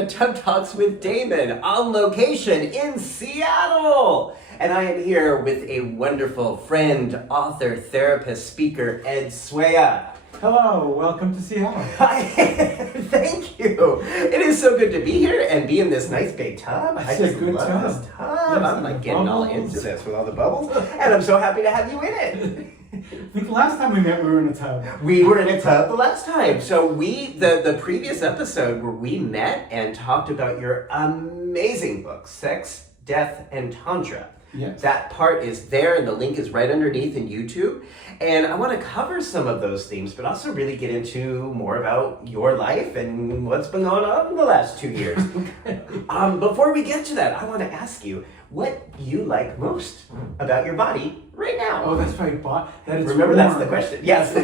to Tub Talks with Damon on location in Seattle. And I am here with a wonderful friend, author, therapist, speaker, Ed Swaya. Hello, welcome to Seattle. Hi, thank you. It is so good to be here and be in this nice big tub. I just good love tub. this tub. I'm like getting all into this with all the bubbles. And I'm so happy to have you in it. I think the last time we met, we were in a tub. We were in a tub the last time. So the previous episode where we met and talked about your amazing book, Sex, Death, and Tantra. Yes. That part is there and the link is right underneath in YouTube. And I want to cover some of those themes, but also really get into more about your life and what's been going on in the last 2 years. Before we get to that, I want to ask you what you like most about your body right now. Oh, that's right. That is Remember, warm. that's the question. Yes.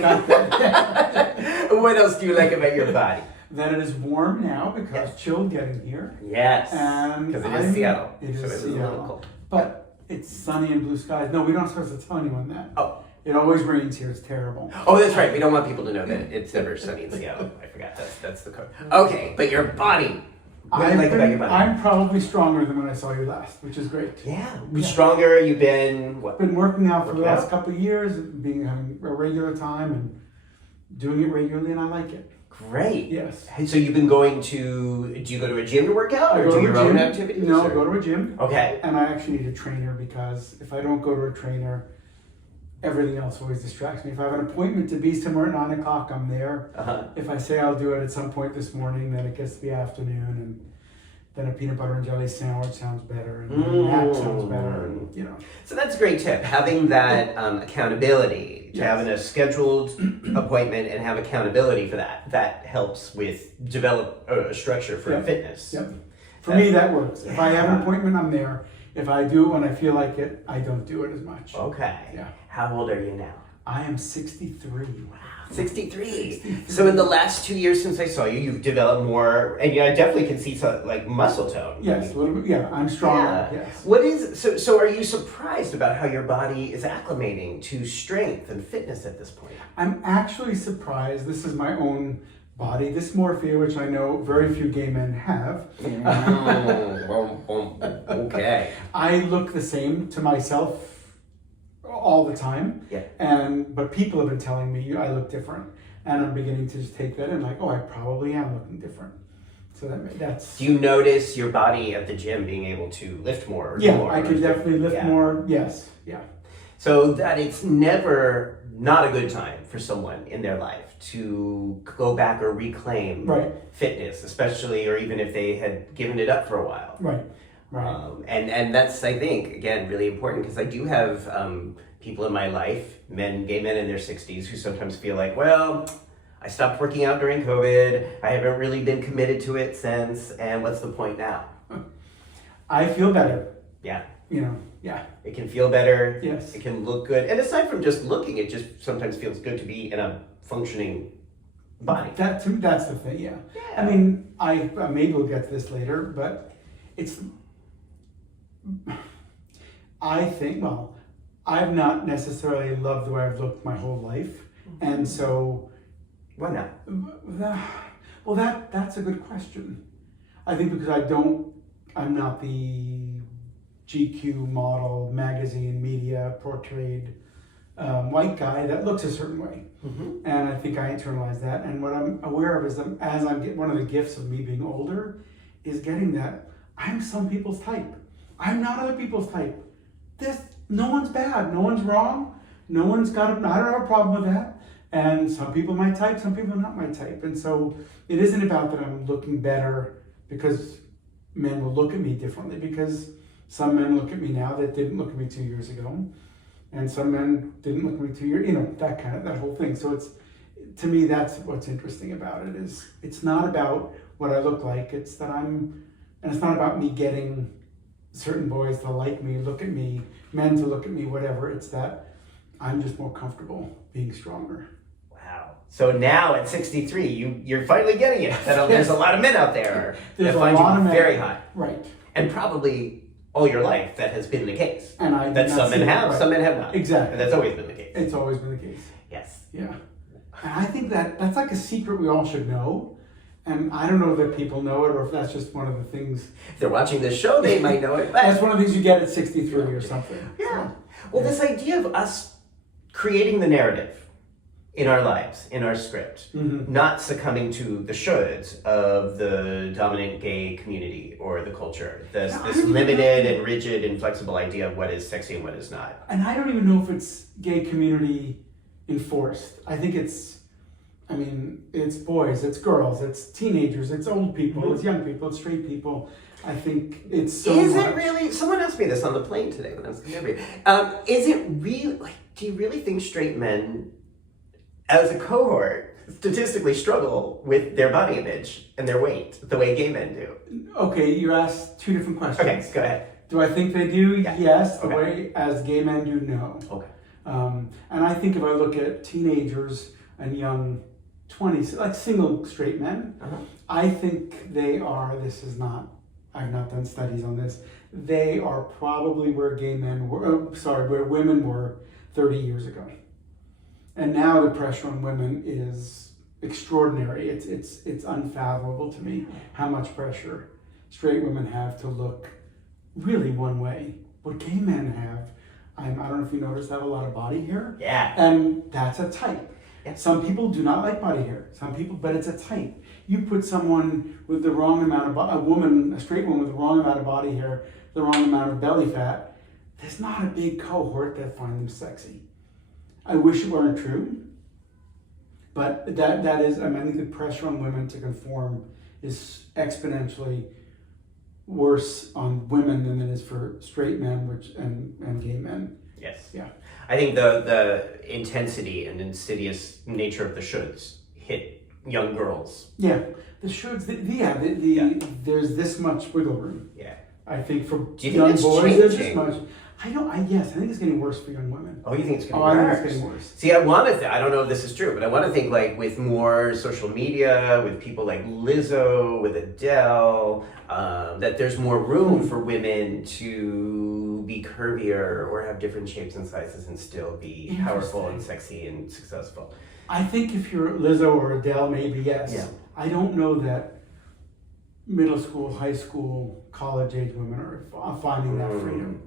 What else do you like about your body? That it is warm now because Yes. chilled getting here. Yes. And Because it is Seattle. It is so it is a Seattle. little cold. But it's sunny and blue skies. No, we don't supposed to tell anyone that. Oh. It always rains here. It's terrible. Oh, that's right. We don't want people to know that it's never sunny in Seattle. I forgot. That's the code. Okay, but your body. What do you like about your body? I'm probably stronger than when I saw you last, which is great. Yeah. Stronger. You've been what? Been working out for the Working last out? couple of years, having a regular time and doing it regularly, and I like it. Great. Yes. So you've been going to? Do you go to a gym to work out, or go do to your a own gym. activities? No, or? go to a gym. Okay. And I actually need a trainer because if I don't go to a trainer, everything else always distracts me. If I have an appointment to be somewhere at 9 o'clock, I'm there. If I say I'll do it at some point this morning, then it gets to the afternoon, and then a peanut butter and jelly sandwich sounds better, and a nap sounds better, and So that's a great tip. Having that accountability, to Yes. having a scheduled appointment and have accountability for that. That helps with develop a structure for Yep. fitness. Yep. For me, that works. If I have an appointment, I'm there. If I do it when I feel like it, I don't do it as much. Okay. Yeah. How old are you now? I am 63. Wow, 63. So in the last 2 years since I saw you, you've developed more, and I definitely can see some like muscle tone. Yes, a little bit. Yeah, I'm stronger. Yeah. Yes. What is so? Are you surprised about how your body is acclimating to strength and fitness at this point? I'm actually surprised. This is my own body dysmorphia, which I know very few gay men have. Okay. I look the same to myself all the time. Yeah. But people have been telling me I look different, and I'm beginning to just take that in, like, oh, I probably am looking different. So that's. Do you notice your body at the gym being able to lift more? Or do Yeah, more, I could definitely lift Yeah. more. Yes. Yeah. So that it's never not a good time for someone in their life to go back or reclaim Right. fitness, especially or even if they had given it up for a while. Right. Right. And that's, I think, again, really important because I do have people in my life, gay men in their 60s, who sometimes feel like, well, I stopped working out during COVID. I haven't really been committed to it since. And what's the point now? I feel better. Yeah. Yeah. It can feel better. Yes. It can look good. And aside from just looking, it just sometimes feels good to be in a functioning body. To me, that's the thing. Yeah. Yeah. I mean, maybe we'll get to this later, but I think, I've not necessarily loved the way I've looked my whole life. And so. Why not? Well, that's a good question. I think because I'm not the GQ model, magazine, media portrayed white guy that looks a certain way. Mm-hmm. And I think I internalized that. And what I'm aware of is that as I'm getting, one of the gifts of me being older is getting that I'm some people's type. I'm not other people's type. No one's bad. No one's wrong. No one's I don't have a problem with that. And some people are my type, some people are not my type. And so it isn't about that I'm looking better because men will look at me differently, because some men look at me now that didn't look at me 2 years ago. And some men didn't look at me 2 years, that whole thing. So to me, that's what's interesting about it is it's not about what I look like. It's that and it's not about me getting certain boys to like me, look at me, men to look at me, whatever. It's that I'm just more comfortable being stronger. Wow. So now at 63, you're finally getting it. There's a lot of men out there that find you very hot. Right. And probably all your life that has been the case. And I that some men have, right. some men have not. Exactly. And that's always been the case. It's always been the case. Yes. Yeah. And I think that's like a secret we all should know. And I don't know that people know it, or if that's just one of the things. If they're watching this show, they might know it. But That's one of the things you get at 63 or something. yeah. Well, this idea of us creating the narrative in our lives, in our script, not succumbing to the shoulds of the dominant gay community or the culture. This limited and rigid and flexible idea of what is sexy and what is not. And I don't even know if it's gay community enforced. I think it's boys, it's girls, it's teenagers, it's old people, it's young people, it's straight people. I think it's so Is much. it really? Someone asked me this on the plane today when I was coming over here. Is it really, do you really think straight men as a cohort statistically struggle with their body image and their weight the way gay men do? Okay, you asked two different questions. Okay, go ahead. Do I think they do? Yeah. Yes. The Okay. way as gay men do, no. Okay. And I think if I look at teenagers and young 20s, like single straight men, I think they are, I've not done studies on this, they are probably where where women were 30 years ago. And now the pressure on women is extraordinary. It's unfathomable to me how much pressure straight women have to look really one way. What gay men have, I don't know if you noticed, have a lot of body hair. Yeah. And that's a type. Yeah. Some people do not like body hair. But it's a type. You put someone with the wrong amount of, a straight woman with the wrong amount of body hair, the wrong amount of belly fat, there's not a big cohort that find them sexy. I wish it weren't true, but that is, I think the pressure on women to conform is exponentially worse on women than it is for straight men and gay men. Yes. Yeah. I think the intensity and insidious nature of the shoulds hit young girls. Yeah. The shoulds, there's this much wiggle room. Yeah. I think for Do you think young it's boys, there's this changing? much. Yes, I think it's getting worse for young women. Oh, you think it's getting I worse? think it's getting worse. See, I don't know if this is true, but I want to think like with more social media, with people like Lizzo, with Adele, that there's more room for women to be curvier or have different shapes and sizes and still be powerful and sexy and successful. I think if you're Lizzo or Adele, maybe yes. Yeah. I don't know that middle school, high school, college age women are finding that freedom.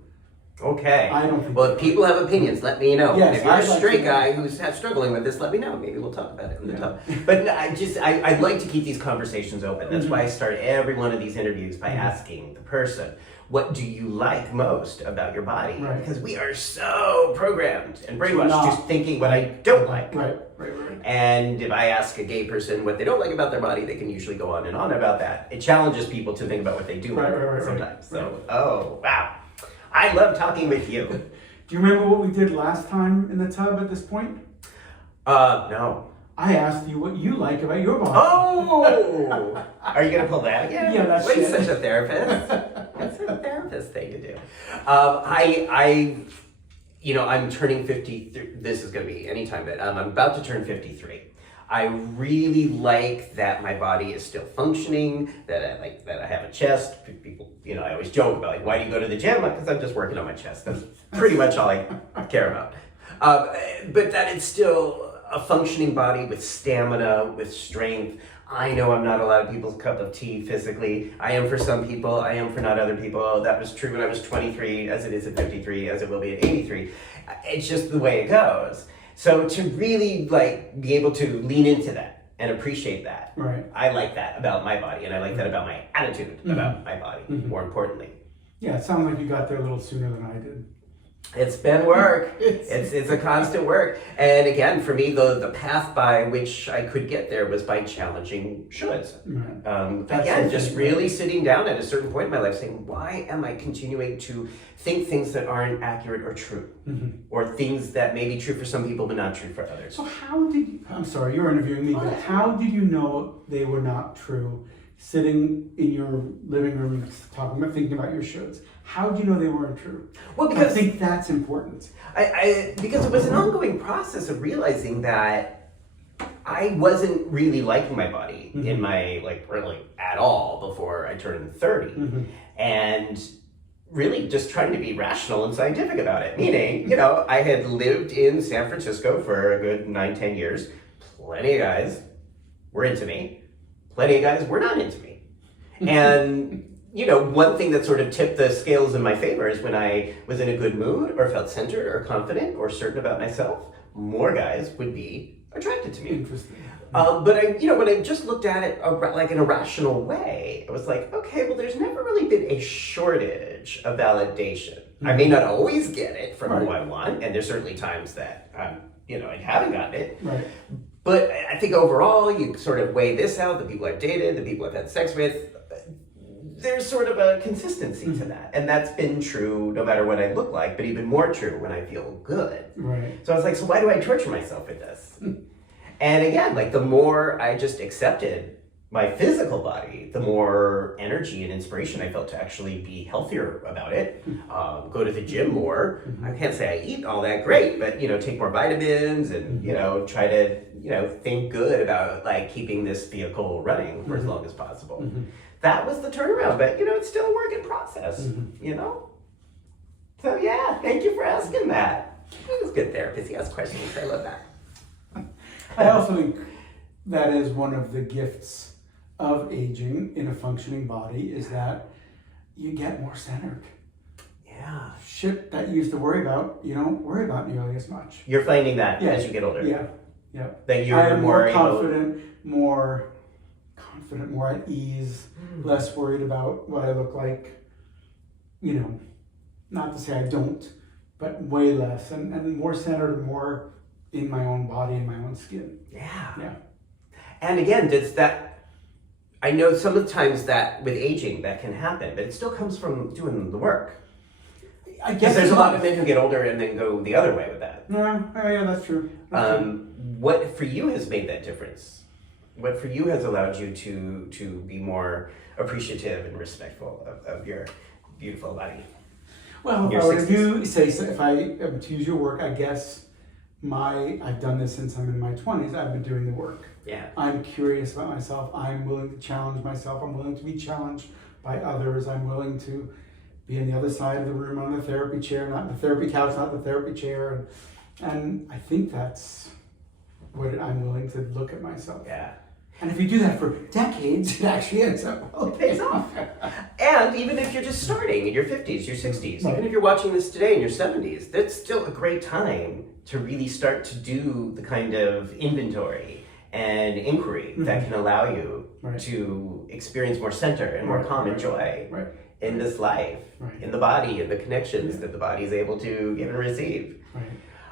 Okay. I don't think. Well, if people have opinions, let me know. Yes, if you're a I'd like straight to guy who's struggling with this, let me know. Maybe we'll talk about it in the tub. But I'd like to keep these conversations open. That's why I start every one of these interviews by asking the person, what do you like most about your body? Right. Because we are so programmed and brainwashed just thinking what I don't like. Right. And if I ask a gay person what they don't like about their body, they can usually go on and on about that. It challenges people to think about what they do like sometimes. So, oh, wow. I love talking with you. Do you remember what we did last time in the tub at this point? No. I asked you what you like about your body. Oh! Are you going to pull that again? Yeah, that's What, it. such a therapist? That's a therapist thing to do. I'm turning 53. This is going to be anytime, but I'm about to turn 53. I really like that my body is still functioning, that I have a chest. People, I always joke about like, why do you go to the gym? Because I'm just working on my chest. That's pretty much all I care about. But that it's still a functioning body with stamina, with strength. I know I'm not a lot of people's cup of tea physically. I am for some people, I am for not other people. That was true when I was 23, as it is at 53, as it will be at 83. It's just the way it goes. So to really be able to lean into that and appreciate that, Right. I like that about my body, and I like that about my attitude about my body, more importantly. Yeah, it sounds like you got there a little sooner than I did. It's been work. It's a constant work. And again, for me, the path by which I could get there was by challenging shoulds. Right. Again, just really sitting down at a certain point in my life saying, why am I continuing to think things that aren't accurate or true? Or things that may be true for some people but not true for others? So I'm sorry, you're interviewing me, but how did you know they were not true? Sitting in your living room thinking about your shoulds. How do you know they weren't true? Well, because I think that's important. Because it was an ongoing process of realizing that I wasn't really liking my body in my really at all before I turned 30, and really just trying to be rational and scientific about it. Meaning, I had lived in San Francisco for a good 9-10 years. Plenty of guys were into me. plenty of guys were not into me. And one thing that sort of tipped the scales in my favor is when I was in a good mood or felt centered or confident or certain about myself, more guys would be attracted to me. Interesting. But when I just looked at it like in a rational way, I was like, okay, well, there's never really been a shortage of validation. I may not always get it from who I want, and there's certainly times that I haven't gotten it. Right. But I think overall, you sort of weigh this out, the people I've dated, the people I've had sex with, there's sort of a consistency to that. And that's been true no matter what I look like, but even more true when I feel good. Right. So I was like, so why do I torture myself with this? And again, like the more I just accepted my physical body, the more energy and inspiration I felt to actually be healthier about it, go to the gym more. I can't say I eat all that great, but take more vitamins and try to think good about like keeping this vehicle running for as long as possible. That was the turnaround, but it's still a work in process. So yeah, thank you for asking that. He was good therapist. He asks questions. I love that. I also think that is one of the gifts of aging in a functioning body is that you get more centered. Yeah. Shit that you used to worry about, you don't worry about nearly as much. You're finding that as you get older. Yeah. That you're I am more confident, more at ease, less worried about what I look like. Not to say I don't, but way less and more centered, more in my own body and my own skin. Yeah. And again, I know sometimes that with aging that can happen, but it still comes from doing the work. I guess there's a lot of men who get older and then go the other way with that. Yeah, that's true. What for you has made that difference? What for you has allowed you to be more appreciative and respectful of your beautiful body? Well, if I am to use your work, I guess I've done this since I'm in my 20s. I've been doing the work. Yeah. I'm curious about myself. I'm willing to challenge myself. I'm willing to be challenged by others. I'm willing to be on the other side of the room on the therapy chair, not the therapy couch, not the therapy chair. And I think that's what I'm willing to look at myself. Yeah. And if you do that for decades, it actually ends up well. It pays off. And even if you're just starting in your 50s, your 60s, even if you're watching this today in your 70s, that's still a great time to really start to do the kind of inventory and inquiry that can allow you to experience more center and more calm and joy in this life, in the body, and the connections that the body is able to give and receive.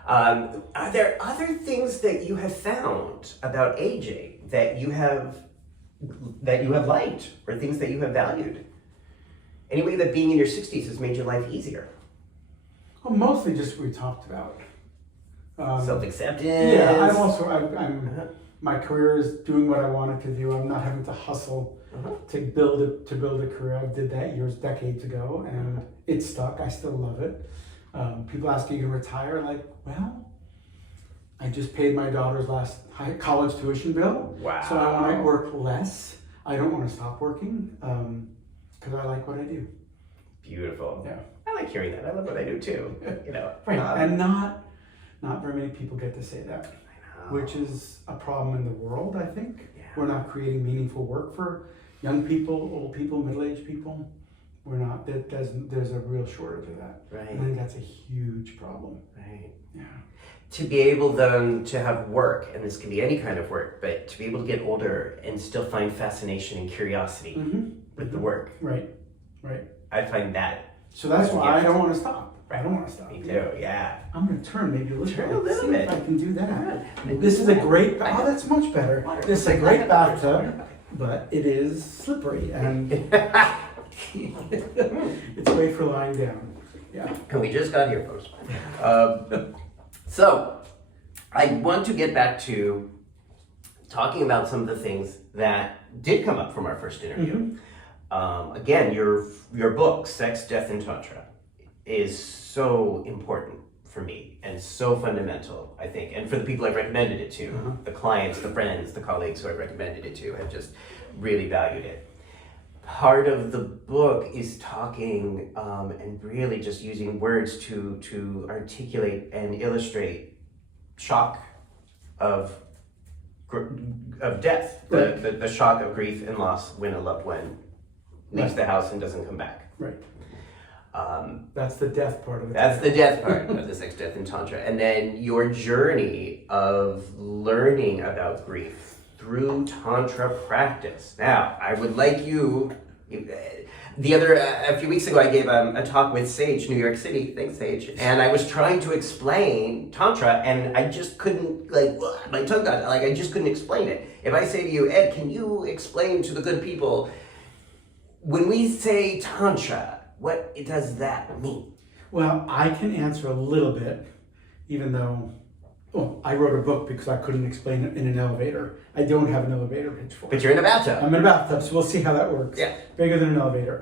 Are there other things that you have found about aging that you have liked, or things that you have valued? Any way that being in your 60s has made your life easier? Well, mostly just what we talked about. Self-acceptance. Yeah, my career is doing what I wanted to do. I'm not having to hustle to build a career. I did that decades ago, and it stuck. I still love it. People ask, are you going to retire? Like, well, I just paid my daughter's last college tuition bill. Wow. So I want to work less. I don't want to stop working because I like what I do. Beautiful. Yeah. I like hearing that. I love what I do too. And not very many people get to say that, which is a problem in the world, I think. Yeah. We're not creating meaningful work for young people, old people, middle-aged people. We're not. There's a real shortage of that. Right. And I think that's a huge problem. Right. Yeah. To be able then to have work, and this can be any kind of work, but to be able to get older and still find fascination and curiosity with the work. Right. I find that. So that's why I don't want to stop. I don't want to stop. Me too, yeah. I'm going to turn maybe a little Turn bit. a little See bit. if I can do that. This is a great, that's much better. This is a great bathtub, but it is slippery and it's great for lying down. Yeah. And we just got here, folks. So, I want to get back to talking about some of the things that did come up from our first interview. Again, your book, Sex, Death, and Tantra, is so important for me and so fundamental, I think. And for the people I've recommended it to, the clients, the friends, the colleagues who I've recommended it to have just really valued it. Part of the book is talking and really just using words to articulate and illustrate shock of of death, the shock of grief and loss when a loved one leaves the house and doesn't come back. Right. That's the death part of it. That's the death part of the sex, death, and Tantra. And then your journey of learning about grief through Tantra practice. Now, I would like you... a few weeks ago, I gave a talk with Sage, New York City. Thanks, Sage. And I was trying to explain Tantra, and I just couldn't, my tongue got, I just couldn't explain it. If I say to you, Ed, can you explain to the good people, when we say Tantra, what does that mean? Well, I can answer a little bit, even though I wrote a book because I couldn't explain it in an elevator. I don't have an elevator pitch for it. But you're in a bathtub. I'm in a bathtub, so we'll see how that works. Yeah. Bigger than an elevator.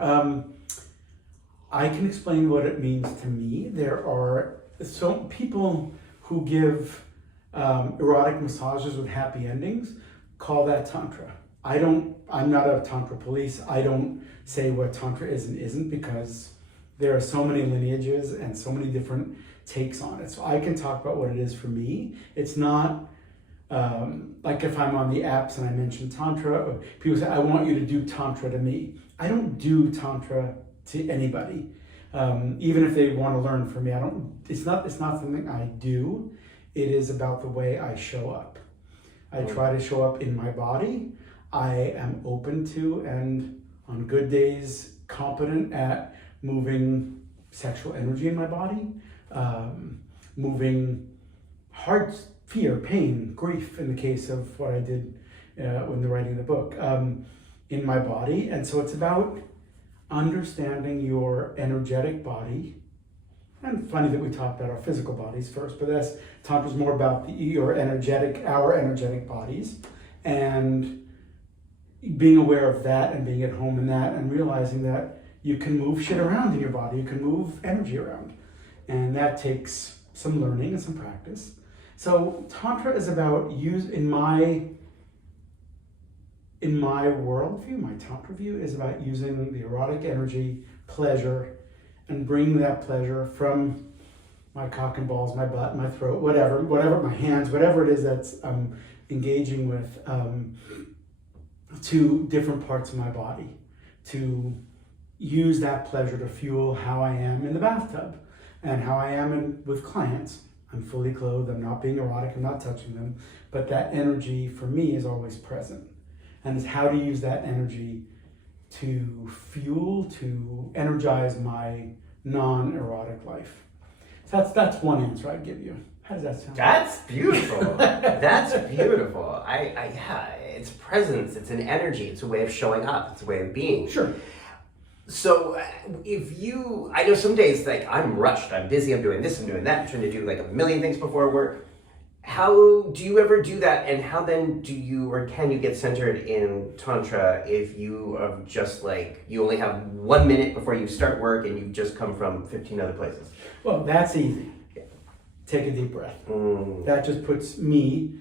I can explain what it means to me. There are some people who give erotic massages with happy endings, call that Tantra. I'm not a Tantra police. I don't say what Tantra is and isn't, because there are so many lineages and so many different takes on it. So I can talk about what it is for me. It's not like if I'm on the apps and I mention Tantra, or people say, I want you to do Tantra to me. I don't do Tantra to anybody. Even if they want to learn from me, it's not something I do. It is about the way I show up. I try to show up in my body. I am open to, and on good days, competent at moving sexual energy in my body, moving heart, fear, pain, grief, in the case of what I did when the writing of the book, in my body. And so it's about understanding your energetic body. And funny that we talked about our physical bodies first, but Tantra's more about our energetic bodies, and being aware of that and being at home in that, and realizing that you can move shit around in your body, you can move energy around. And that takes some learning and some practice. So Tantra is about in my worldview, my Tantra view is about using the erotic energy, pleasure, and bringing that pleasure from my cock and balls, my butt, my throat, whatever, my hands, whatever it is that's engaging with, to different parts of my body, to use that pleasure to fuel how I am in the bathtub and how I am with clients. I'm fully clothed, I'm not being erotic, I'm not touching them, but that energy for me is always present. And it's how to use that energy to fuel, to energize my non-erotic life. So that's one answer I'd give you. How does that sound? That's beautiful. That's beautiful. Yeah, it's presence, it's an energy, it's a way of showing up, it's a way of being. Sure. So I know some days, I'm rushed, I'm busy, I'm doing this, I'm doing that, I'm trying to do a million things before work. How do you ever do that, and how then do you, or can you get centered in Tantra if you are just you only have 1 minute before you start work and you've just come from 15 other places? Well, that's easy. Take a deep breath. That just puts me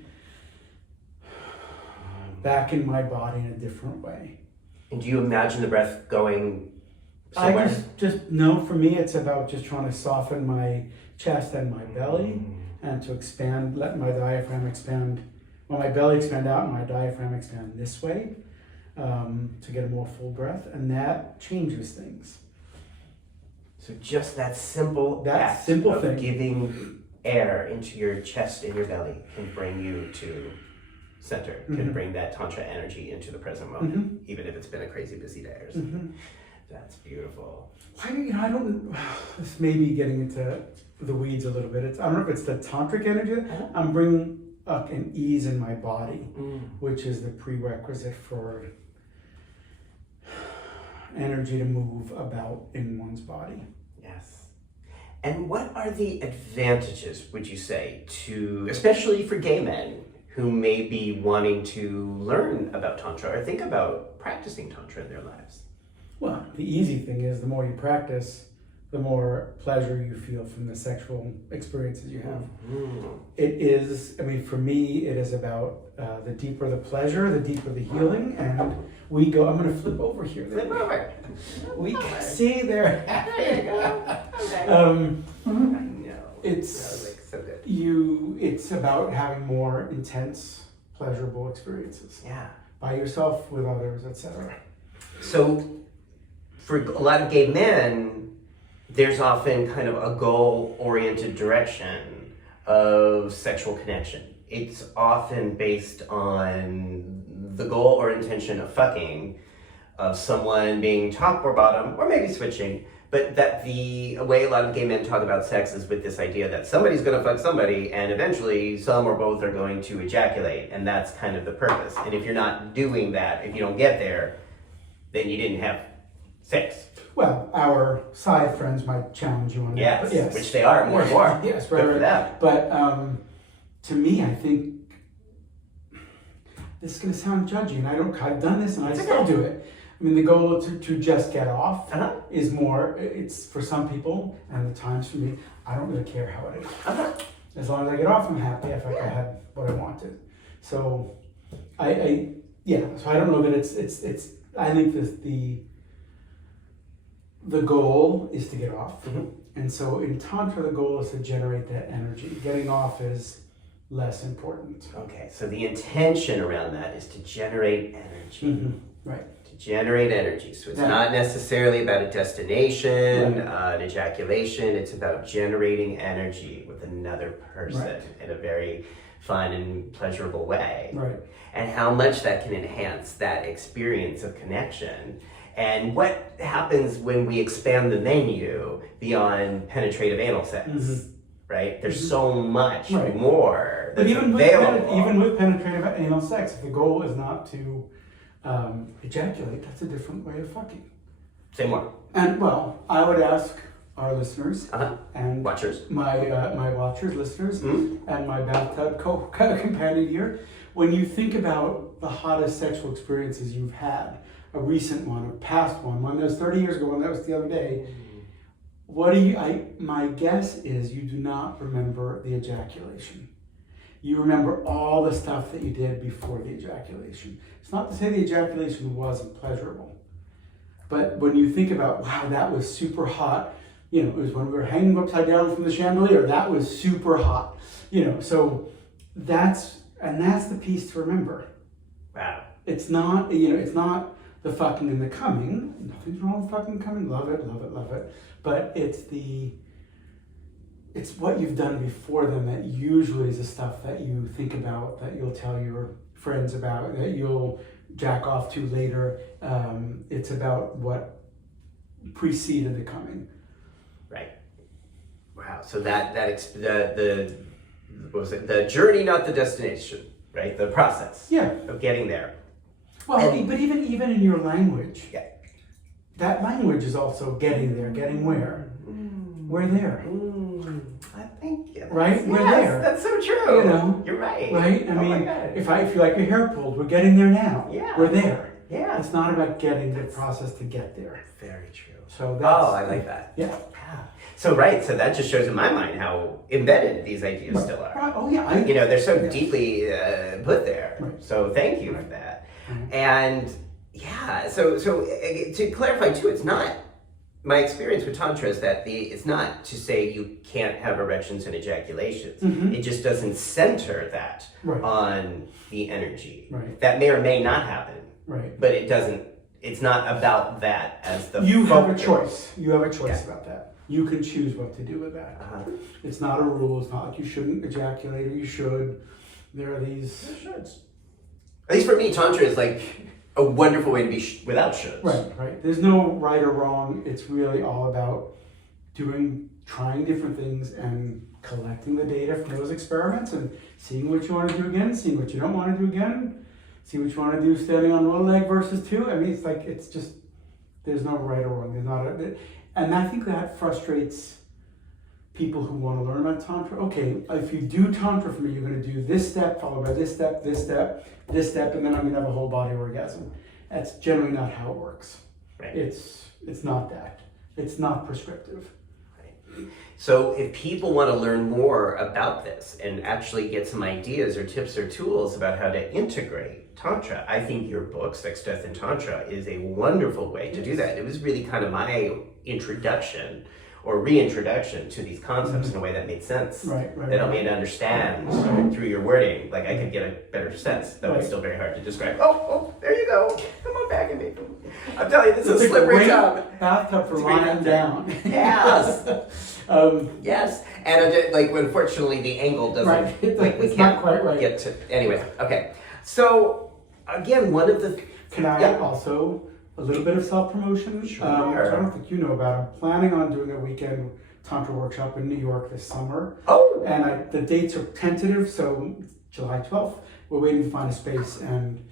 back in my body in a different way. And do you imagine the breath going somewhere? I just know, for me, it's about just trying to soften my chest and my belly, and to expand, let my diaphragm expand, my belly expand out and my diaphragm expand this way, to get a more full breath, and that changes things. So just that simple thing, giving air into your chest and your belly can bring you to center, can bring that Tantra energy into the present moment, even if it's been a crazy busy day or something. That's beautiful. I don't, this may be getting into the weeds a little bit. I don't know if it's the tantric energy. I'm bringing up an ease in my body, which is the prerequisite for energy to move about in one's body. Yes. And what are the advantages, would you say, especially for gay men who may be wanting to learn about Tantra or think about practicing Tantra in their lives? Well, the easy thing is the more you practice, the more pleasure you feel from the sexual experiences you have. It is, for me, it is about the deeper the pleasure, the deeper the healing, and we go, I'm going to flip over here. Flip over. We can see there. There you go. Okay. I know. It's so good. It's about having more intense pleasurable experiences. Yeah. By yourself, with others, etc. So for a lot of gay men, there's often kind of a goal-oriented direction of sexual connection. It's often based on the goal or intention of fucking, of someone being top or bottom, or maybe switching, but that the way a lot of gay men talk about sex is with this idea that somebody's gonna fuck somebody, and eventually some or both are going to ejaculate, and that's kind of the purpose. And if you're not doing that, if you don't get there, then you didn't have sex. Well, our side friends might challenge you on that. Yes, But yes. which they are more and more. Yes, Good right, for right. them. But to me, I think this is going to sound judgy, and I've done this, and I still do it. I mean, the goal to just get off is more. It's for some people, and at times for me, I don't really care how it is. As long as I get off, I'm happy. I feel like I had what I wanted. So, So I don't know that it's. I think the goal is to get off. Mm-hmm. And so in Tantra, the goal is to generate that energy. Getting off is less important. Okay, so the intention around that is to generate energy. Mm-hmm. Right. To generate energy. So it's not necessarily about a destination, an ejaculation. It's about generating energy with another person in a very fun and pleasurable way. Right. And how much that can enhance that experience of connection. And what happens when we expand the menu beyond penetrative anal sex, right? There's so much more that's available. Even with penetrative anal sex, if the goal is not to ejaculate, that's a different way of fucking. Say more. And well, I would ask our listeners and watchers, my watchers, listeners, and my bathtub companion here, when you think about the hottest sexual experiences you've had, a recent one, a past one that was 30 years ago, one that was the other day, my guess is you do not remember the ejaculation. You remember all the stuff that you did before the ejaculation. It's not to say the ejaculation wasn't pleasurable, but when you think about, wow, that was super hot, it was when we were hanging upside down from the chandelier, that was super hot, so that's the piece to remember. Wow. It's not, it's not the fucking and the coming. Nothing's wrong with fucking coming. Love it, love it, love it. But it's what you've done before them that usually is the stuff that you think about, that you'll tell your friends about, that you'll jack off to later. It's about what preceded the coming. Right. Wow. So the what was it? The journey, not the destination, right? The process. Yeah. Of getting there. Well, but even in your language, that language is also getting there. Getting where? We're there. I think right. We're there. That's so true. You're right. Right. I mean, if you like your hair pulled, we're getting there now. Yeah. We're there. Yeah. It's not about getting the process to get there. Very true. So I like that. Yeah. So so that just shows in my mind how embedded these ideas still are. Right. Oh yeah. They're so deeply put there. Right. So thank you for that. And so to clarify too, it's not, my experience with Tantra is that it's not to say you can't have erections and ejaculations. It just doesn't center that on the energy. Right. That may or may not happen. Right. But it's not about that as the You have a choice. You have a choice about that. You can choose what to do with that. It's not a rule. It's not like you shouldn't ejaculate or you should. There are these shoulds. At least for me, Tantra is like a wonderful way to be without shoulds. Right. There's no right or wrong. It's really all about trying different things and collecting the data from those experiments and seeing what you want to do again, seeing what you don't want to do again, see what you want to do standing on one leg versus two. I mean, it's just, there's no right or wrong. There's not and I think that frustrates people who want to learn about Tantra. Okay, if you do Tantra for me, you're going to do this step, followed by this step, this step, this step, and then I'm going to have a whole body orgasm. That's generally not how it works. Right. It's not that. It's not prescriptive. Right. So if people want to learn more about this and actually get some ideas or tips or tools about how to integrate Tantra, I think your book, Sex, Death, and Tantra, is a wonderful way to do that. It was really kind of my introduction or reintroduction to these concepts in a way that made sense. Right. That helped me to understand through your wording. Like I could get a better sense. That was still very hard to describe. Oh, there you go. Come on back and me. I'm telling you, this is a slippery job. Bathtub for lying down. Yes. Yes. And like, unfortunately, the angle doesn't. Right. Like, we It's can't not quite right. get to. Anyway. Okay. So again, one of the. Can I also a little bit of self-promotion? Sure. Which I don't think you know about. I'm planning on doing a weekend Tantra workshop in New York this summer. Oh. And the dates are tentative, so July 12th. We're waiting to find a space,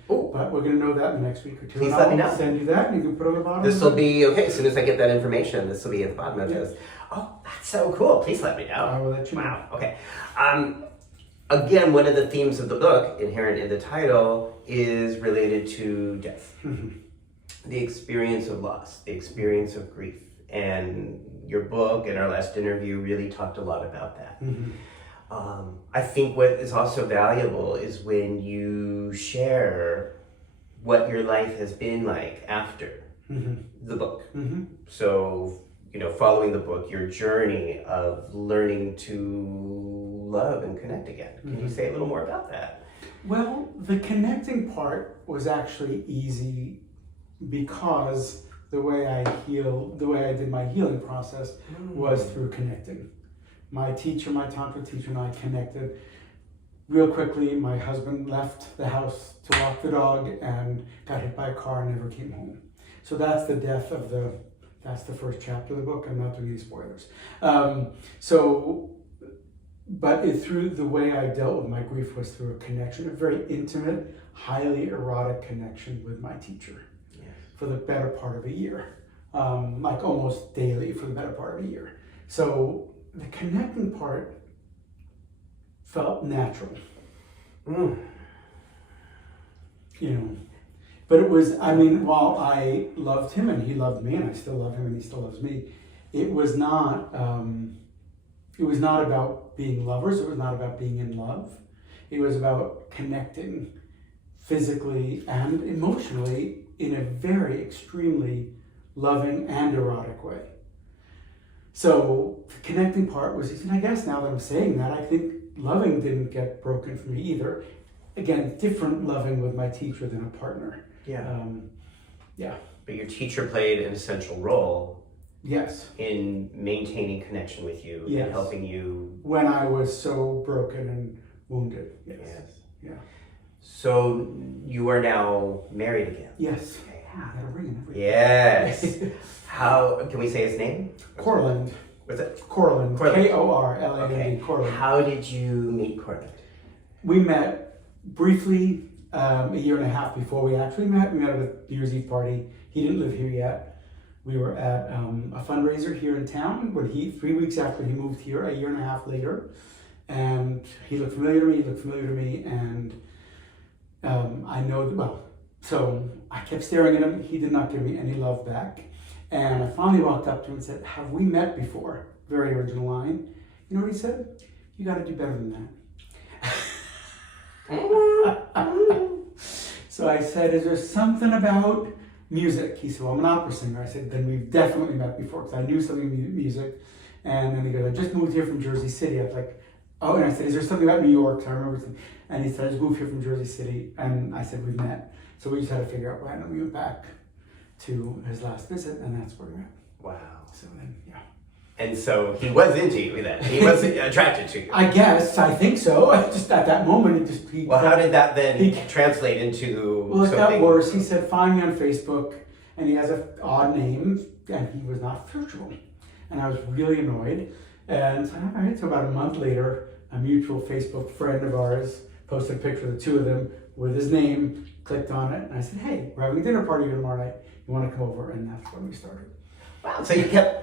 but we're going to know that in the next week or two. Please and let me I'll know. send you that, and you can put it on the bottom. This will be okay. As soon as I get that information, this will be at the bottom of this. Oh, that's so cool. Please let me know. I will let you know. Wow. Okay. Again, one of the themes of the book, inherent in the title, is related to death. The experience of loss, the experience of grief. And your book and our last interview really talked a lot about that. I think what is also valuable is when you share what your life has been like after the book. So, following the book, your journey of learning to love and connect again. Can you say a little more about that? Well, the connecting part was actually easy because the way I did my healing process was through connecting. My Tantra teacher and I connected real quickly. My husband left the house to walk the dog and got hit by a car and never came home. So that's the death of that's the first chapter of the book. I'm not doing any spoilers. Through the way I dealt with my grief was through a connection, a very intimate, highly erotic connection with my teacher for the better part of a year, like almost daily for the better part of a year. So the connecting part felt natural, but it was, while I loved him and he loved me and I still love him and he still loves me, it was not about being lovers. It was not about being in love. It was about connecting physically and emotionally in a very extremely loving and erotic way. So the connecting part was, and I guess now that I'm saying that, I think loving didn't get broken for me either. Again, different loving with my teacher than a partner. But your teacher played an essential role. Yes. In maintaining connection with you and helping you. When I was so broken and wounded. Yes. Yeah. So you are now married again. Yes. Okay. I got a ring and everything. Yes. How can we say his name? Corland. What's it? Corland. Korland. Okay. Corland. How did you meet Corland? We met briefly a year and a half before we actually met. We met at a New Year's Eve party. He didn't live here yet. We were at a fundraiser here in town when 3 weeks after he moved here, a year and a half later. And he looked familiar to me, and I know, so I kept staring at him. He did not give me any love back. And I finally walked up to him and said, "Have we met before?" Very original line. You know what he said? "You got to do better than that." So I said, "Is there something about music?" He said, "Well, I'm an opera singer." I said, "Then we've definitely met before," because I knew something about music. And then he goes, "I just moved here from Jersey City." I was like, "Oh," and I said, "Is there something about New York?" So I remember something. And he said, "I just moved here from Jersey City." And I said, "We've met." So we just had to figure out when, and we went back to his last visit, and that's where we met. Wow. So then, yeah. And so he was into you then. He was attracted to you. I think so. Just at that moment, how did that then translate into Well, it got something? worse. He said, "Find me on Facebook," and he has an odd name, and he was not searchable. And I was really annoyed. And so, all right, so about a month later, a mutual Facebook friend of ours posted a picture of the two of them with his name, clicked on it, and I said, "Hey, we're having a dinner party tomorrow night. You want to come over?" And that's when we started. Wow, so you kept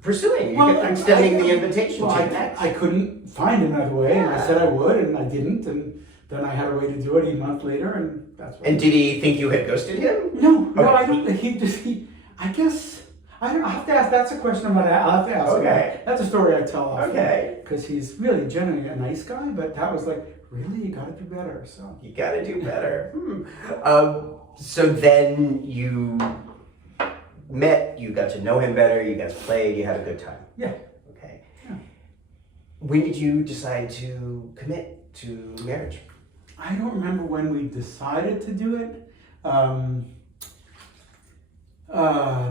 pursuing, you kept extending the invitation to connect. I couldn't find another way, and I said I would, and I didn't, and then I had a way to do it a month later, and that's what. And did he think you had ghosted him? No, I don't. I guess, I don't. I have to ask. That's a question I'll have to ask. Okay. That's a story I tell often. Okay. Because he's really genuinely a nice guy, but that was like, really, you got to do better. So. You got to do better. So then you met, you got to know him better, you guys played, you had a good time. Yeah. Okay. Yeah. When did you decide to commit to marriage? I don't remember when we decided to do it.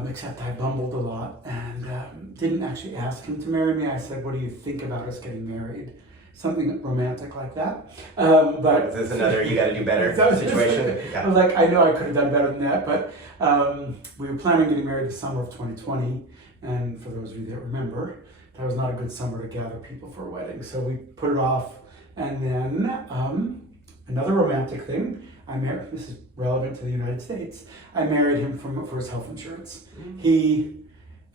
Except I bumbled a lot and didn't actually ask him to marry me. I said, what do you think about us getting married? Something romantic like that. But is this another you got to do better situation? I was like, I know I could have done better than that, but we were planning on getting married the summer of 2020. And for those of you that remember, that was not a good summer to gather people for a wedding. So we put it off. And then another romantic thing, this is relevant to the United States, I married him for his health insurance. Mm-hmm. He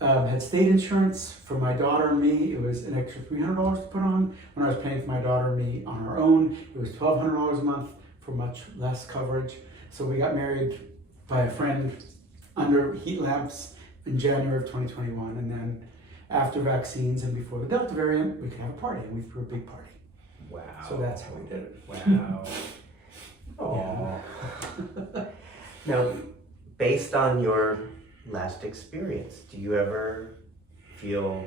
had state insurance for my daughter and me. It was an extra $300 to put on. When I was paying for my daughter and me on our own, it was $1,200 a month for much less coverage. So we got married by a friend under heat lamps in January of 2021. And then after vaccines and before the Delta variant, we could have a party, and we threw a big party. Wow. So that's how we did it. Wow. Oh. Now, based on your last experience, do you ever feel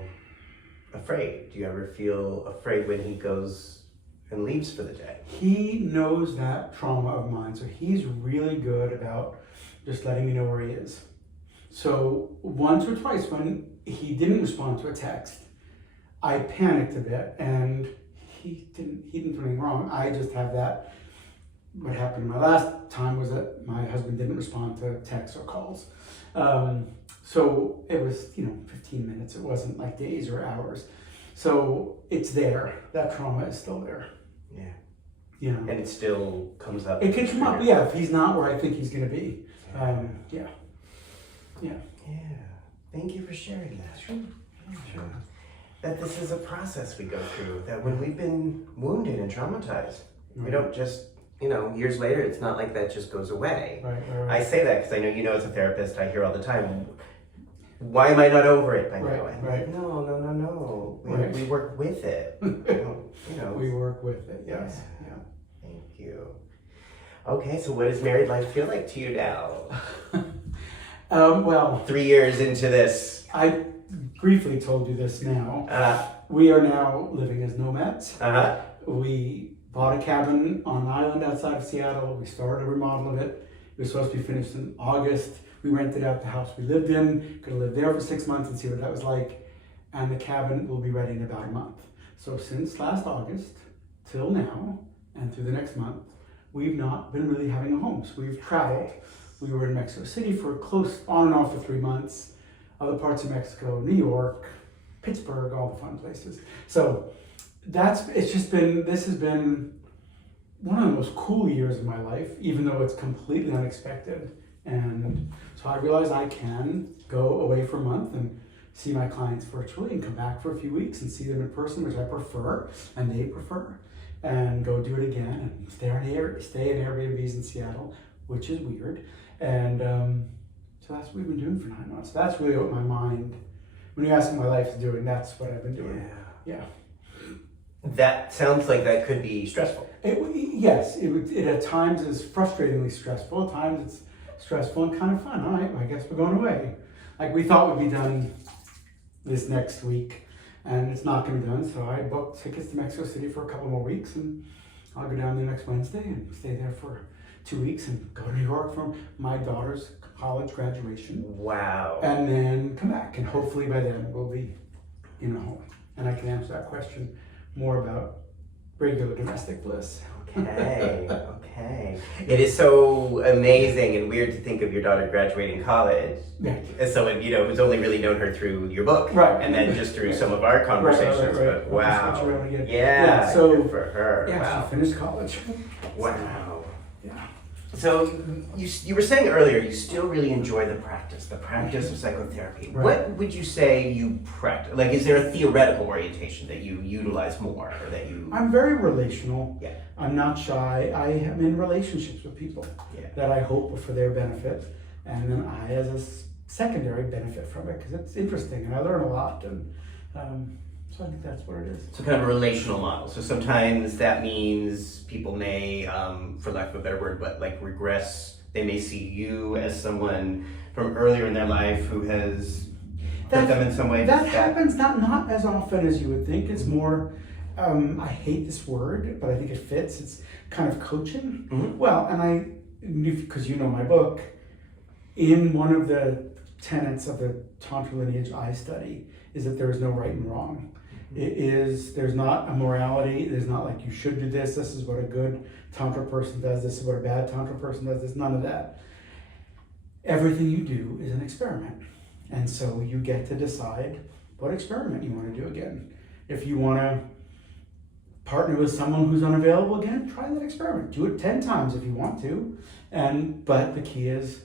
afraid? Do you ever feel afraid when he goes and leaves for the day? He knows that trauma of mine, so he's really good about just letting me know where he is. So once or twice when he didn't respond to a text, I panicked a bit, and he didn't do anything wrong. I just have that. What happened my last time was that my husband didn't respond to texts or calls. So it was, 15 minutes. It wasn't like days or hours. So it's there. That trauma is still there. Yeah. Yeah. And it still comes up. It can come up, yeah, if he's not where I think he's going to be. Yeah. Yeah. Yeah. Thank you for sharing that. Sure. Sure. That this is a process we go through, that when we've been wounded and traumatized, we don't just, years later, it's not like that just goes away. Right. I say that because I know as a therapist, I hear all the time, why am I not over it by now? Right. No. We work with it. We work with it, yes. Yeah. Thank you. Okay, so what does married life feel like to you now? Well, 3 years into this. I briefly told you this now. We are now living as nomads. We bought a cabin on an island outside of Seattle. We started a remodel of it. It was supposed to be finished in August. We rented out the house we lived in, could have lived there for 6 months and see what that was like. And the cabin will be ready in about a month. So since last August till now, and through the next month, we've not been really having a home. So we've traveled. We were in Mexico City for on and off for 3 months. Other parts of Mexico, New York, Pittsburgh, all the fun places. So this has been one of the most cool years of my life, even though it's completely unexpected. And so I realized I can go away for a month and see my clients virtually and come back for a few weeks and see them in person, which I prefer and they prefer, and go do it again and stay in Airbnbs in Seattle, which is weird. And so that's what we've been doing for 9 months. That's really what my mind, when you ask me my life is doing, that's what I've been doing. Yeah. That sounds like that could be stressful. Yes, it at times is frustratingly stressful. At times it's stressful and kind of fun. All right, well, I guess we're going away. Like we thought we'd be done this next week, and it's not going to be done. So I booked tickets to Mexico City for a couple more weeks, and I'll go down there next Wednesday and stay there for 2 weeks and go to New York for my daughter's college graduation. Wow. And then come back, and hopefully by then we'll be in a home, and I can answer that question more about regular domestic bliss. Okay. It is so amazing and weird to think of your daughter graduating college. Yeah. So it was only really known her through your book, right? And then just through some of our conversations. Right. But wow. Yeah. So good for her. Yeah, wow. She finished college. Wow. Yeah. So you were saying earlier you still really enjoy the practice of psychotherapy. Right. What would you say you practice? Like, is there a theoretical orientation that you utilize more, or that you? I'm very relational. Yeah. I'm not shy. I am in relationships with people that I hope are for their benefit, and then I, as a secondary, benefit from it because it's interesting and I learn a lot, and so I think that's what it is. So kind of a relational model. So sometimes that means people may, for lack of a better word, but like regress They may see you as someone from earlier in their life who has hurt them in some way. That happens not as often as you would think. It's more, I hate this word, but I think it fits. It's kind of coaching. Mm-hmm. Well, and because you know my book, in one of the tenets of the Tantra lineage I study is that there is no right and wrong. There's not a morality, there's not like you should do this is what a good Tantra person does, this is what a bad Tantra person does, there's none of that. Everything you do is an experiment. And so you get to decide what experiment you want to do again. If you want to partner with someone who's unavailable again, try that experiment. Do it 10 times if you want to. But the key is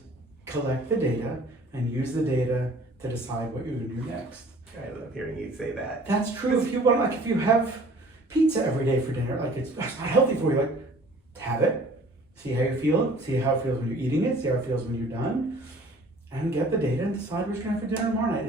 collect the data and use the data to decide what you're going to do next. I love hearing you say that. That's true. If you want, like, if you have pizza every day for dinner, like it's not healthy for you, like have it, see how you feel, see how it feels when you're eating it, see how it feels when you're done, and get the data and decide what you're going to have for dinner tomorrow night.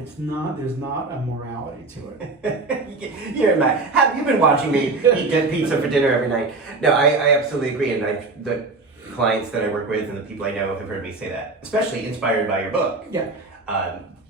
There's not a morality to it. You're mad. Have you been watching me eat pizza for dinner every night? No, I absolutely agree, and the clients that I work with and the people I know have heard me say that, especially inspired by your book. Yeah.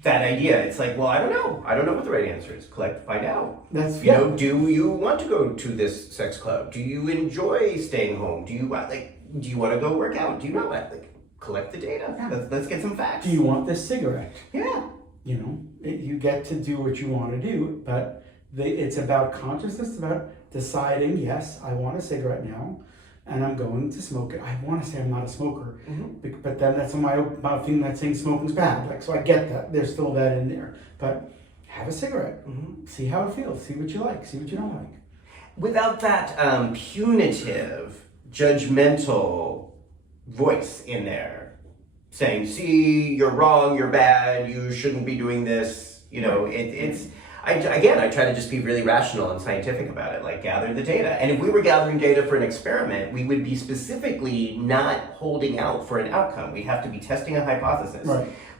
That idea, it's like, well, I don't know what the right answer is. Find out. That's you know, do you want to go to this sex club? Do you enjoy staying home? Do you want to go work out? Do you not? Collect the data. Yeah. Let's get some facts. Do you want this cigarette? Yeah. You know, you get to do what you want to do, but it's about consciousness, it's about deciding, yes, I want a cigarette now, and I'm going to smoke it. I want to say I'm not a smoker, but then that's my thing that's saying smoking's bad. So I get that. There's still that in there. But have a cigarette. See how it feels. See what you like. See what you don't like. Without that punitive, judgmental voice in there saying, see, you're wrong, you're bad, you shouldn't be doing this. You know, it's... I try to just be really rational and scientific about it, like gather the data. And if we were gathering data for an experiment, we would be specifically not holding out for an outcome. We'd have to be testing a hypothesis,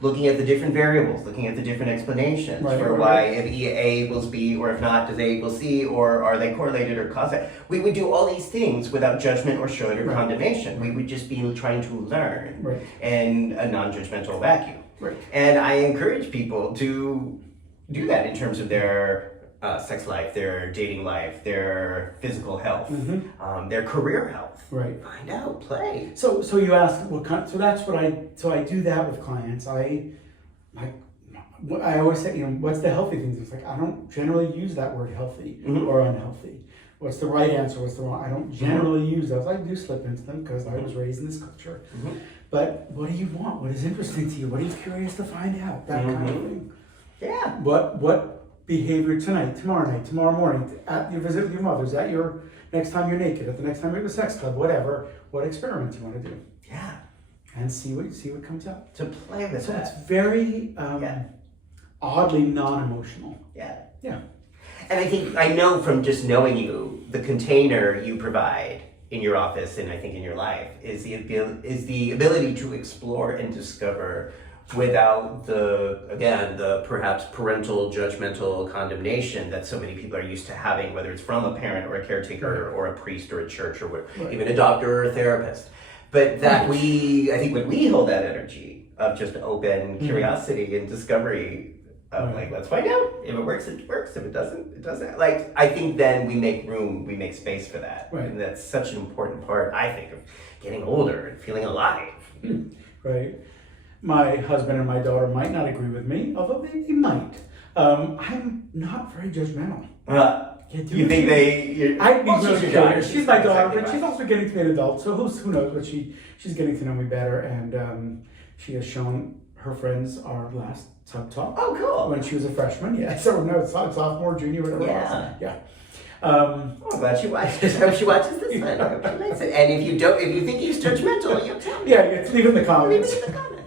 looking at the different variables, looking at the different explanations for why if A equals B, or if not, does A equal C, or are they correlated or causal. We would do all these things without judgment or should or condemnation. We would just be trying to learn in a non-judgmental vacuum. And I encourage people to do that in terms of their sex life, their dating life, their physical health, their career health. Find out, play. So you asked what kind. So that's what I do that with clients. I always say, what's the healthy things? It's like I don't generally use that word healthy or unhealthy. What's the right answer? What's the wrong? I don't generally use those. I do slip into them because I was raised in this culture. But what do you want? What is interesting to you? What are you curious to find out? That kind of thing. Yeah. What behavior tonight, tomorrow night, tomorrow morning, at your visit with your mother's, at your next time you're naked, at the next time you're at a sex club, whatever, what experiment you want to do. Yeah. And see what comes up. To play with so that. It's very oddly non-emotional. Yeah. Yeah. And I know from just knowing you, the container you provide in your office and I think in your life is the ability to explore and discover without the perhaps parental judgmental condemnation that so many people are used to having, whether it's from a parent or a caretaker or a priest or a church or even a doctor or a therapist. But that I think when we hold that energy of just open curiosity and discovery of let's find out. If it works, it works. If it doesn't, it doesn't. I think then we make room, we make space for that. And that's such an important part, I think, of getting older and feeling alive. Right. My husband and my daughter might not agree with me, although they might. I'm not very judgmental. You think I'd be really curious. She's my daughter, but she's also getting to be an adult, so who knows? But she's getting to know me better, and she has shown her friends our last talk. Oh, cool! When she was a freshman, so no, sophomore, junior, whatever. Yeah. I'm glad she watches. I hope she watches this one. I hope she likes it. And if you think he's judgmental, you tell me. Yeah, leave it in the comments. Leave it in the comments.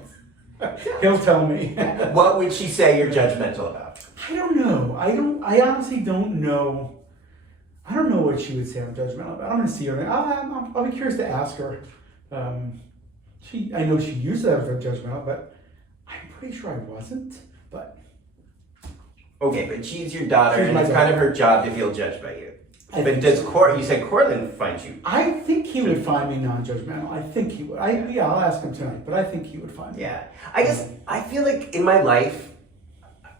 He'll tell me. What would she say you're judgmental about? I don't know. I honestly don't know. I don't know what she would say I'm judgmental about. I'm going to see her. I'll be curious to ask her. I know she used to have her judgmental, but I'm pretty sure I wasn't. But okay, but she's your daughter, and it's kind of her job to feel judged by you. But does you said Cortland find you? I think he would find me non-judgmental. I think he would. I'll ask him tonight, but I think he would find me. Yeah. I guess I feel like in my life,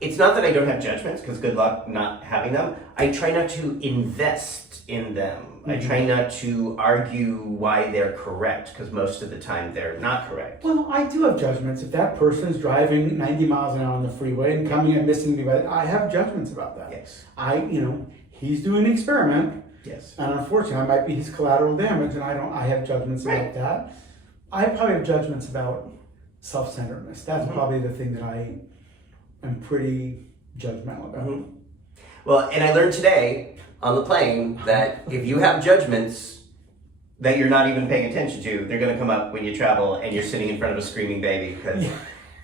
it's not that I don't have judgments, because good luck not having them. I try not to invest in them. I try not to argue why they're correct, because most of the time they're not correct. Well, I do have judgments. If that person's driving 90 miles an hour on the freeway and coming and missing me, but I have judgments about that. Yes. He's doing an experiment. Yes. And unfortunately, I might be his collateral damage, and I have judgments about that. I probably have judgments about self-centeredness. That's probably the thing that I am pretty judgmental about. Well, and I learned today on the plane that if you have judgments that you're not even paying attention to, they're going to come up when you travel and you're sitting in front of a screaming baby, because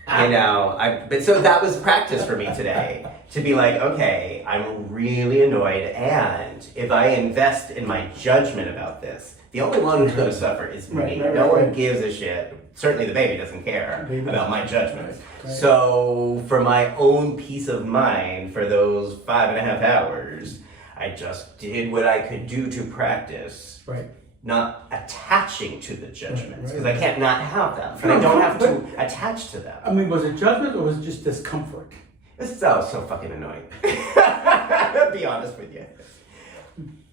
but so that was practice for me today, to be like, okay, I'm really annoyed, and if I invest in my judgment about this, the only one who's going to suffer is me. No one gives a shit. Certainly the baby doesn't care about my judgment. Right. So for my own peace of mind, for those 5.5 hours, I just did what I could do to practice. Right. Not attaching to the judgments, because I can't not have them, but I don't have to attach to them. I mean, was it judgment or was it just discomfort? This is so fucking annoying. I'll be honest with you.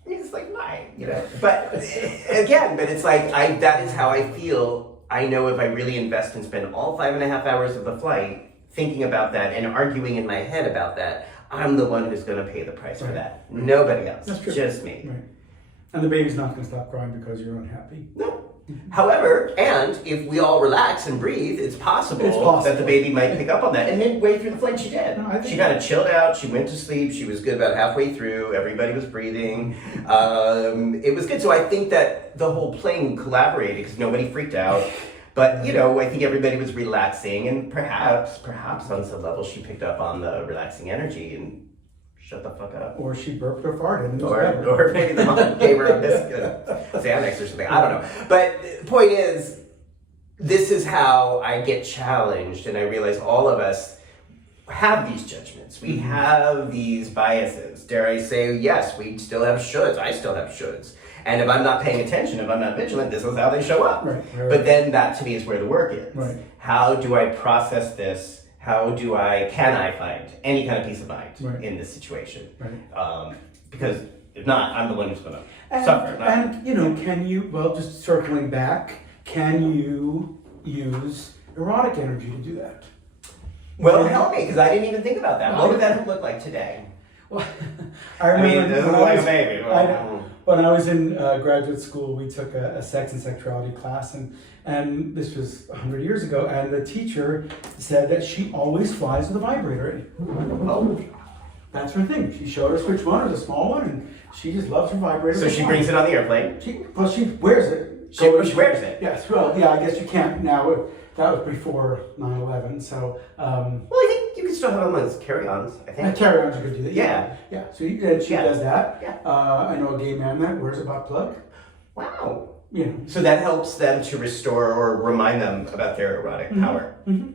It's like mine, But again, it's like that is how I feel. I know if I really invest and spend all 5.5 hours of the flight thinking about that and arguing in my head about that, I'm the one who's going to pay the price for that. Right. Nobody else. That's true. Just me. Right. And the baby's not going to stop crying because you're unhappy. No. However, and if we all relax and breathe, it's possible that the baby might pick up on that. And midway through the flight, she did. No, she kind of chilled out. She went to sleep. She was good about halfway through. Everybody was breathing. It was good. So I think that the whole plane collaborated, because nobody freaked out. But, I think everybody was relaxing, and perhaps on some level she picked up on the relaxing energy and shut the fuck up. Or she burped or farted. Or maybe the mom gave her a biscuit, Xanax or something. I don't know. But the point is, this is how I get challenged, and I realize all of us have these judgments. We have these biases. Dare I say, yes, we still have shoulds. I still have shoulds. And if I'm not paying attention, if I'm not vigilant, this is how they show up. Right. But then that to me is where the work is. Right. How do I process this? How can I find any kind of peace of mind in this situation? Right. Because if not, I'm the one who's going to suffer. Can you, just circling back, can you use erotic energy to do that? Well, help me, because I didn't even think about that. What would that look like today? Well, I remember this is like a baby. When I was in graduate school, we took a sex and sexuality class, and this was 100 years ago, and the teacher said that she always flies with a vibrator in. Oh. That's her thing. She showed us which one, it was a small one, and she just loves her vibrator. So she brings it on the airplane? She wears it. She wears it? Yes, I guess you can't now. That was before 9/11, so... I think you can still have them as carry-ons, I think. Carry-ons, you could do that. Yeah. So she does that. Yeah. I know a gay man that wears a butt plug. Wow. So that helps them to restore or remind them about their erotic power. Mm-hmm.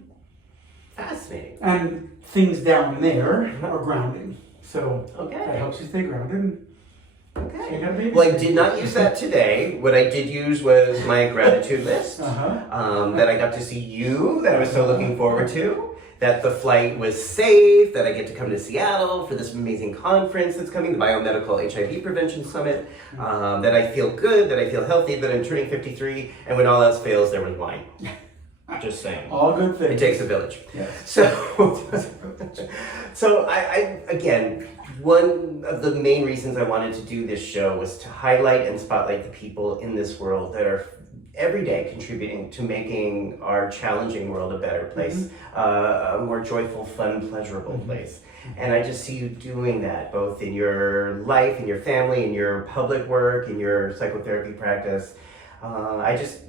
Fascinating. And things down there are grounding. So that helps you stay grounded. Okay. Well, I did not use that today. What I did use was my gratitude list. That I got to see you, that I was so looking forward to. That the flight was safe, that I get to come to Seattle for this amazing conference that's coming, the Biomedical HIV Prevention Summit. That I feel good, that I feel healthy, that I'm turning 53, and when all else fails, there was wine. Just saying. All good things. It takes a village. Yes. So I again, one of the main reasons I wanted to do this show was to highlight and spotlight the people in this world that are every day contributing to making our challenging world a better place, a more joyful, fun, pleasurable place. And I just see you doing that both in your life, in your family, in your public work, in your psychotherapy practice. I just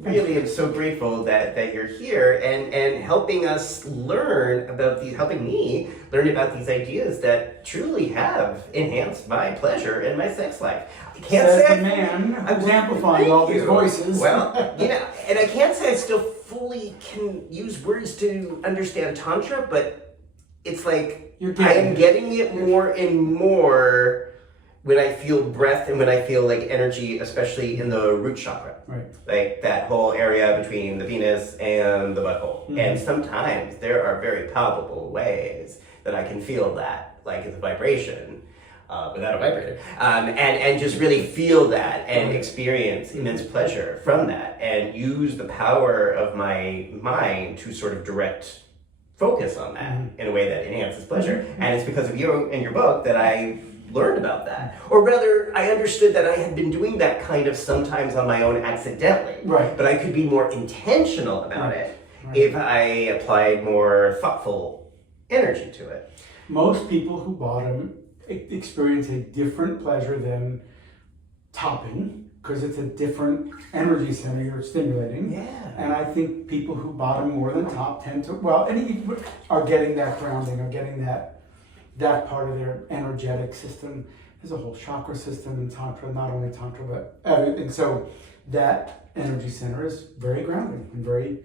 really am so grateful that you're here and helping us learn about helping me learn about these ideas that truly have enhanced my pleasure and my sex life. I can't say the man who's amplifying all these voices. Well, and I can't say I still fully can use words to understand Tantra, but it's like I am getting it more and more when I feel breath and when I feel like energy, especially in the root chakra, Right. like that whole area between the Venus and the butthole. Mm-hmm. And sometimes there are very palpable ways that I can feel that, like it's a vibration without a vibrator, and just really feel that and experience immense pleasure from that, and use the power of my mind to sort of direct focus on that in a way that enhances pleasure. And it's because of you and your book that I learned about that. Or rather, I understood that I had been doing that kind of sometimes on my own accidentally. Right. But I could be more intentional about it if I applied more thoughtful energy to it. Most people who bottom experience a different pleasure than topping, because it's a different energy center you're stimulating. Yeah. And I think people who bottom more than top tend to, are getting that grounding, are getting that part of their energetic system. There's a whole chakra system in Tantra, not only Tantra, but everything. So that energy center is very grounding and very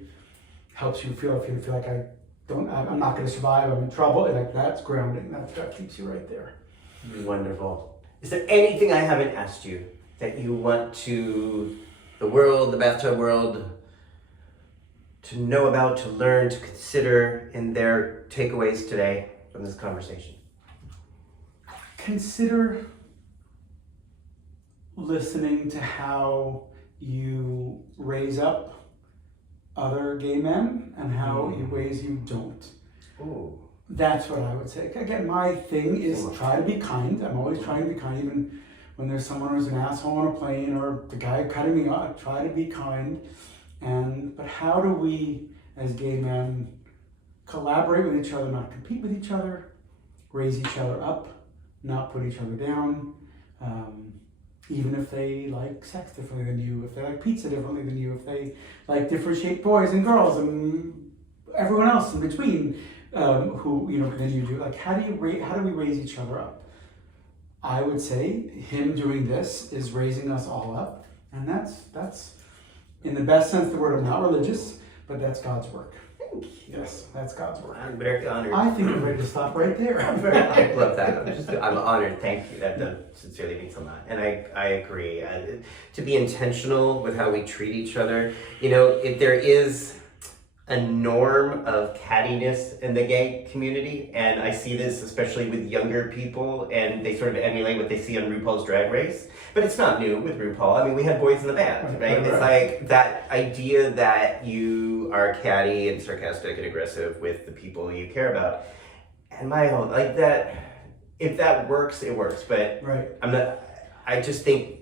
helps you feel, if you feel like I'm not going to survive, I'm in trouble, and like that's grounding. That keeps you right there. Wonderful. Is there anything I haven't asked you that you want to the world, the bathtub world, to know about, to learn, to consider in their takeaways today from this conversation? Consider listening to how you raise up other gay men and how ways you don't. Ooh. That's what I would say. Again, my thing is try to be kind. I'm always trying to be kind, even when there's someone who's an asshole on a plane or the guy cutting me off. Try to be kind. But how do we, as gay men, collaborate with each other, not compete with each other, raise each other up, not put each other down, even if they like sex differently than you, if they like pizza differently than you, if they like different shaped boys and girls and everyone else in between. Who than you do. Like, how do we raise each other up? I would say him doing this is raising us all up, and that's in the best sense of the word. I'm not religious, but that's God's work. Thank you. Yes, that's God's work. I'm very honored. I think we're ready to stop right there. I love that. I'm honored. Thank you. That sincerely means a lot. And I agree. To be intentional with how we treat each other. If there is a norm of cattiness in the gay community, and I see this especially with younger people, and they sort of emulate what they see on RuPaul's Drag Race. But it's not new with RuPaul. I mean, we had boys in the band, right? It's like that idea that you are catty and sarcastic and aggressive with the people you care about. And my own, like that, if that works, it works. But I just think,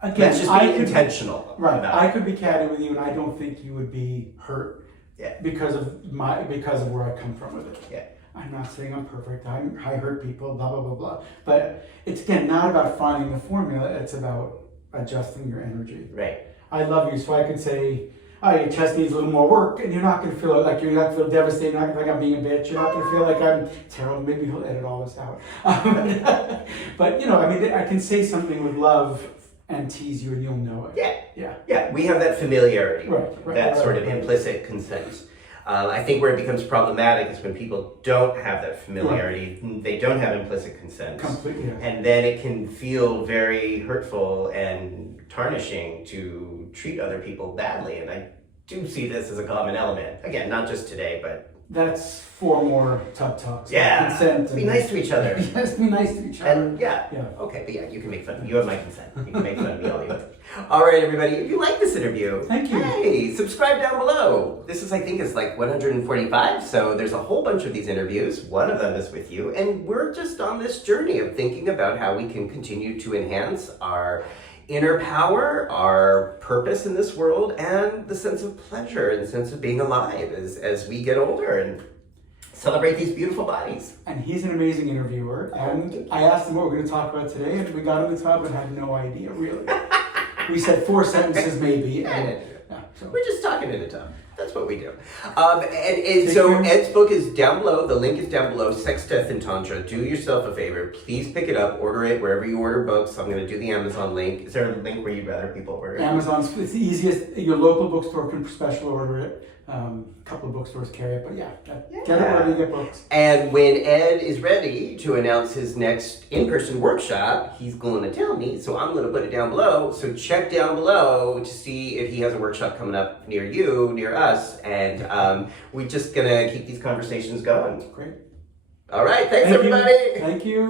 again, let's just be intentional. Right. I could be catty with you, and I don't think you would be hurt. Yeah. Because of where I come from with it. Yeah. I'm not saying I'm perfect. I hurt people, blah, blah, blah, blah. But it's, again, not about finding the formula. It's about adjusting your energy. Right. I love you, so I could say, your chest needs a little more work, and you're not going to feel like you're not going to feel devastated. You're not going to feel like I'm being a bitch. You're not going to feel like I'm terrible. Maybe he'll edit all this out. But, I can say something with love and tease you, and you'll know it. Yeah. We have that familiarity, that sort of implicit consent. I think where it becomes problematic is when people don't have that familiarity. They don't have implicit consent. Completely. Yes. And then it can feel very hurtful and tarnishing to treat other people badly. And I do see this as a common element. Again, not just today, but that's 4 more tub talks. Yeah. Consent. Be nice to each other. Yes, be nice to each other. And okay, but you can make fun. You have my consent. You can make fun of me all you want. All right, everybody. If you like this interview, thank you. Hey, subscribe down below. This is, I think, is like 145. So there's a whole bunch of these interviews. One of them is with you, and we're just on this journey of thinking about how we can continue to enhance our inner power, our purpose in this world, and the sense of pleasure and the sense of being alive as we get older and celebrate these beautiful bodies. And he's an amazing interviewer. And I asked him what we're going to talk about today, and we got in the tub and had no idea, really. We said 4 sentences maybe. We're just talking in the tub. That's what we do. And so Ed's book is down below. The link is down below. Sex, Death, and Tantra. Do yourself a favor. Please pick it up. Order it wherever you order books. I'm going to do the Amazon link. Is there a link where you'd rather people order it? Amazon's it's the easiest. Your local bookstore can special order it. A couple of bookstores carry it, but get it wherever you get books. And when Ed is ready to announce his next in-person workshop, he's going to tell me, so I'm going to put it down below. So check down below to see if he has a workshop coming up near you, near us, and we're just going to keep these conversations going. Great. All right, thanks Thank you. everybody. Thank you.